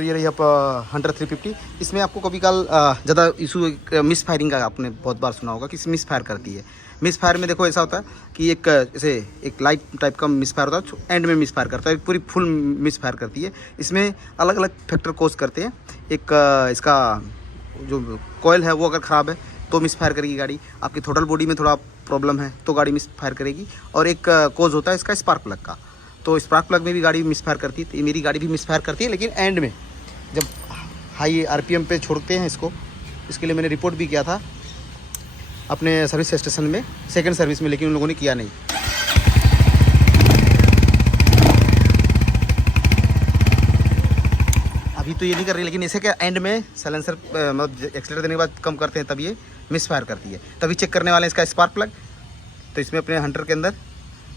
तो ये रही आप हंटर 350। इसमें आपको कभी कल ज़्यादा इशू मिस फायरिंग का आपने बहुत बार सुना होगा कि मिस फायर करती है। मिस फायर में देखो ऐसा होता है कि एक जैसे एक लाइट टाइप का मिस फायर होता है, एंड में मिस फायर करता है, पूरी फुल मिस फायर करती है। इसमें अलग अलग फैक्टर कोज करते हैं। एक इसका जो कॉयल है वो अगर ख़राब है तो मिस फायर करेगी गाड़ी। आपकी थ्रोटल बॉडी में थोड़ा प्रॉब्लम है तो गाड़ी मिस फायर करेगी। और एक कोज होता है इसका स्पार्क प्लग का, तो स्पार्क प्लग में भी गाड़ी मिस फायर करती है। तो मेरी गाड़ी भी मिस फायर करती है, लेकिन एंड में जब हाई आरपीएम पे छोड़ते हैं इसको, इसके लिए मैंने रिपोर्ट भी किया था अपने सर्विस स्टेशन में, सेकंड सर्विस में, लेकिन उन लोगों ने किया नहीं। अभी तो ये नहीं कर रही, लेकिन इसे क्या एंड में साइलेंसर मतलब एक्सीलरेटर देने के बाद कम करते हैं तब ये मिस फायर करती है। तभी चेक करने वाले हैं इसका स्पार्क प्लग। तो इसमें अपने हंटर के अंदर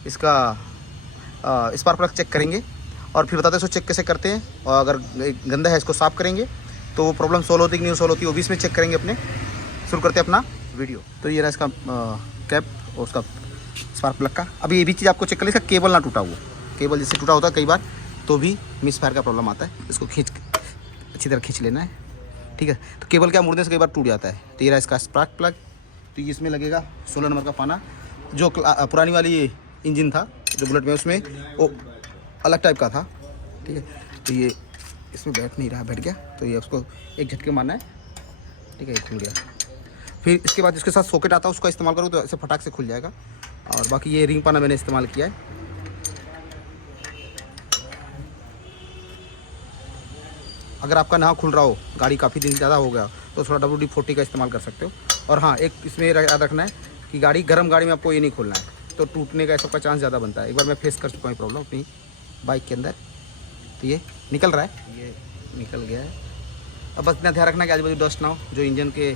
इसका स्पार्क प्लग चेक करेंगे और फिर बताते हैं इसको चेक कैसे करते हैं। और अगर गंदा है इसको साफ़ करेंगे तो वो प्रॉब्लम सोल्व होती कि नहीं सोल्व होती, वो भी इसमें चेक करेंगे। अपने शुरू करते हैं अपना वीडियो। तो ये रहा इसका कैप और उसका स्पार्क प्लग का। अभी ये भी चीज़ आपको चेक कर, इसका केबल ना टूटा हुआ, केबल जैसे टूटा होता है कई बार तो भी मिस फायर का प्रॉब्लम आता है। इसको अच्छी तरह खींच लेना है, ठीक है। तो केबल क्या मुड़ने से कई बार टूट जाता है। तो ये रहा इसका स्पार्क प्लग। तो ये इसमें लगेगा 16 नंबर का पाना। जो पुरानी वाली इंजन था जो बुलेट में, उसमें वो अलग टाइप का था, ठीक है। तो ये इसमें बैठ नहीं रहा, बैठ गया तो ये उसको एक झटके मारना है, ठीक है। ये खुल गया। फिर इसके बाद इसके साथ सॉकेट आता है, उसका इस्तेमाल करो तो ऐसे फटाक से खुल जाएगा। और बाकी ये रिंग पाना मैंने इस्तेमाल किया है। अगर आपका ना खुल रहा हो, गाड़ी काफ़ी दिन ज़्यादा हो गया, तो थोड़ा WD-40 का इस्तेमाल कर सकते हो। और हाँ, एक इसमें याद रखना है कि गर्म गाड़ी में आपको ये नहीं खोलना है, तो टूटने का सबका चांस ज़्यादा बनता है। एक बार मैं फेस कर चुका हूँ प्रॉब्लम अपनी बाइक के अंदर। तो ये निकल रहा है, ये निकल गया है। अब बस इतना ध्यान रखना कि आजू बाजू डस्ट ना हो जो इंजन के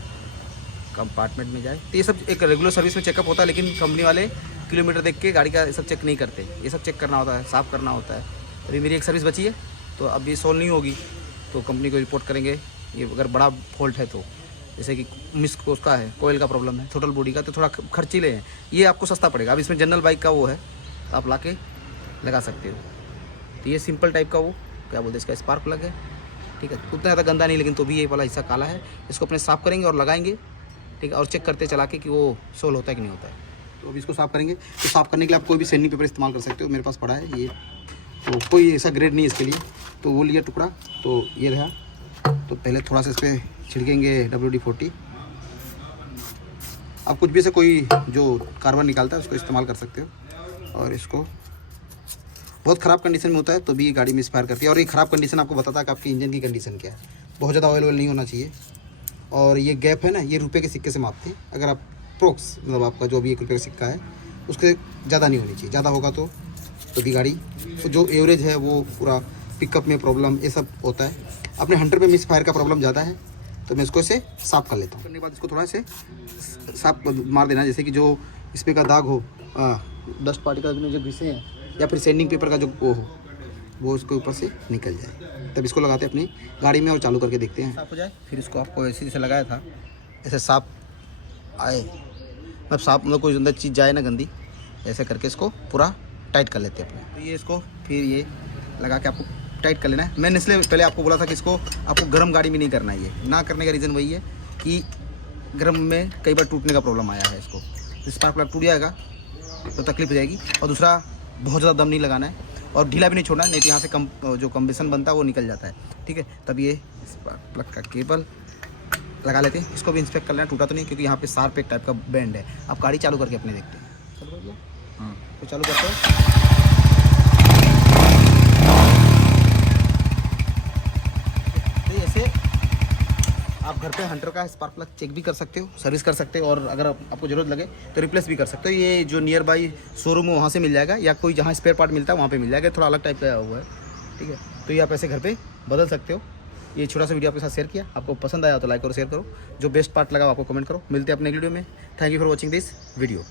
कंपार्टमेंट में जाए। तो ये सब एक रेगुलर सर्विस में चेकअप होता है, लेकिन कंपनी वाले किलोमीटर देख के गाड़ी का ये सब चेक नहीं करते। ये सब चेक करना होता है, साफ़ करना होता है। अभी मेरी एक सर्विस बची है, तो अब ये सोल्व नहीं होगी तो कंपनी को रिपोर्ट करेंगे। ये अगर बड़ा फॉल्ट है तो, जैसे कि उसका है, कोयल का प्रॉब्लम है, थ्रोटल बॉडी का, तो थोड़ा खर्चीले हैं। ये आपको सस्ता पड़ेगा। अब इसमें जनरल बाइक का वो है, तो आप ला के लगा सकते हो। तो ये सिंपल टाइप का वो क्या बोलते हैं, इसका स्पार्क प्लग है, ठीक है। उतना ज़्यादा गंदा नहीं, लेकिन तो भी ये वाला हिस्सा काला है। इसको अपने साफ़ करेंगे और लगाएंगे, ठीक है। और चेक करते चला के कि वो सोल्व होता है कि नहीं होता है। तो अभी इसको साफ़ करेंगे। तो साफ़ करने के लिए आप कोई भी सैंडिंग पेपर इस्तेमाल कर सकते हो। मेरे पास पड़ा है ये, तो कोई ऐसा ग्रेड नहीं है इसके लिए। तो वो लिया टुकड़ा, तो ये रहा। तो पहले थोड़ा सा इस पर छिड़केंगे WD-40। आप कुछ भी से कोई जो कार्बन निकालता है उसको इस्तेमाल कर सकते हो। और इसको बहुत ख़राब कंडीशन में होता है तो भी गाड़ी मिस फायर करती है। और ये ख़राब कंडीशन आपको बताता है कि आपकी इंजन की कंडीशन क्या है। बहुत ज़्यादा ऑयल नहीं होना चाहिए। और ये गैप है ना, ये रुपये के सिक्के से मापते हैं। अगर आप प्रोक्स मतलब आपका जो भी 1 रुपये का सिक्का है उसके ज़्यादा नहीं होनी चाहिए। ज़्यादा होगा तो भी गाड़ी तो जो एवरेज है वो पूरा पिकअप में प्रॉब्लम ये सब होता है। अपने हंटर में मिस फायर का प्रॉब्लम ज़्यादा है, तो मैं इसको इसे साफ़ कर लेता हूँ। करने के बाद इसको थोड़ा से साफ मार देना, जैसे कि जो इस पर का दाग हो, डस्ट पार्टिकल में जो घिसे हैं, या फिर सैंडिंग पेपर का जो वो हो, वो उसके ऊपर से निकल जाए। तब इसको लगाते हैं अपनी गाड़ी में और चालू करके देखते हैं साफ़ हो जाए। फिर इसको आपको ऐसे जैसे लगाया था ऐसे साफ आए, मतलब साफ मतलब कोई अंदर चीज़ जाए ना गंदी, ऐसे करके इसको पूरा टाइट कर लेते हैं अपने। तो ये इसको फिर ये लगा के आपको टाइट कर लेना है। मैंने इसलिए पहले आपको बोला था कि इसको आपको गर्म गाड़ी में नहीं करना है। ये ना करने का रीज़न वही है कि गर्म में कई बार टूटने का प्रॉब्लम आया है। इसको स्पार्क प्लग टूट जाएगा तो तकलीफ हो जाएगी। और दूसरा, बहुत ज़्यादा दम नहीं लगाना है और ढीला भी नहीं छोड़ना है, नहीं तो यहाँ से जो कम्बेशन बनता है वो निकल जाता है, ठीक है। तब ये स्पार्क प्लग का केबल लगा लेते हैं। इसको भी इंस्पेक्ट कर लेना टूटा तो नहीं, क्योंकि यहाँ पे शार्प एक टाइप का बैंड है। आप गाड़ी चालू करके अपने देखते हैं। चालू कर दिया, हाँ, तो चालू करते हैं। आप घर पे हंटर का स्पार्क प्लग चेक भी कर सकते हो, सर्विस कर सकते हो, और अगर आपको ज़रूरत लगे तो रिप्लेस भी कर सकते हो। ये जो नियर बाई शोरूम है वहाँ से मिल जाएगा, या कोई जहाँ स्पेयर पार्ट मिलता है वहाँ पे मिल जाएगा। थोड़ा अलग टाइप का हुआ है, ठीक है। तो ये आप ऐसे घर पे बदल सकते हो। ये छोटा सा वीडियो आपके साथ शेयर किया। आपको पसंद आया तो लाइक करो, शेयर करो। जो बेस्ट पार्ट लगा आपको कमेंट करो। मिलते हैं अपने वीडियो में। Thank you for watching this video.